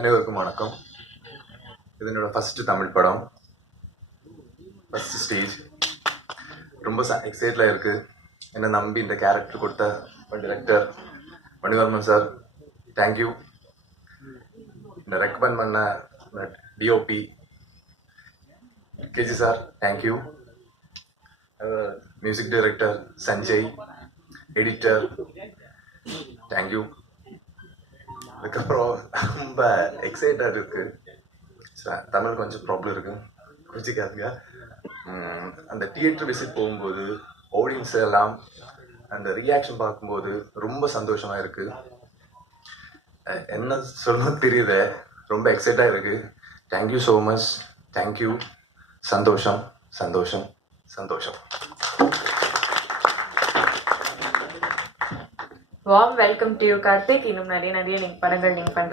அனைவருக்கும் வணக்கம். இது என்னோட ஃபர்ஸ்ட் தமிழ் படம், ஃபர்ஸ்ட் ஸ்டேஜ். ரொம்ப எக்ஸைட்டில் இருக்கு. என்னை நம்பி இந்த கேரக்டர் கொடுத்த டைரக்டர் மணிவர்மன் சார், தேங்க்யூ. இந்த ரெக்கமெண்ட் பண்ண DOP KG sir, thank you. Music director Sanjay, editor, thank you. அதுக்கப்புறம் ரொம்ப எக்ஸைட்டாக இருக்கு. தமிழ் கொஞ்சம் ப்ராப்ளம் இருக்கு, குறிச்சிக்காதுங்க. அந்த தியேட்டர் விசிட் போகும்போது ஆடியன்ஸ் எல்லாம் அந்த ரியாக்ஷன் பார்க்கும்போது ரொம்ப சந்தோஷமா இருக்கு. என்ன சொல்லணும் தெரியல, ரொம்ப எக்ஸைட்டாக இருக்கு. Thank you so much, thank you. சந்தோஷம் சந்தோஷம் சந்தோஷம். Warm welcome to you Karthik. இன்னும் நிறைய படங்கள் நீங்கள் பண்ணுறது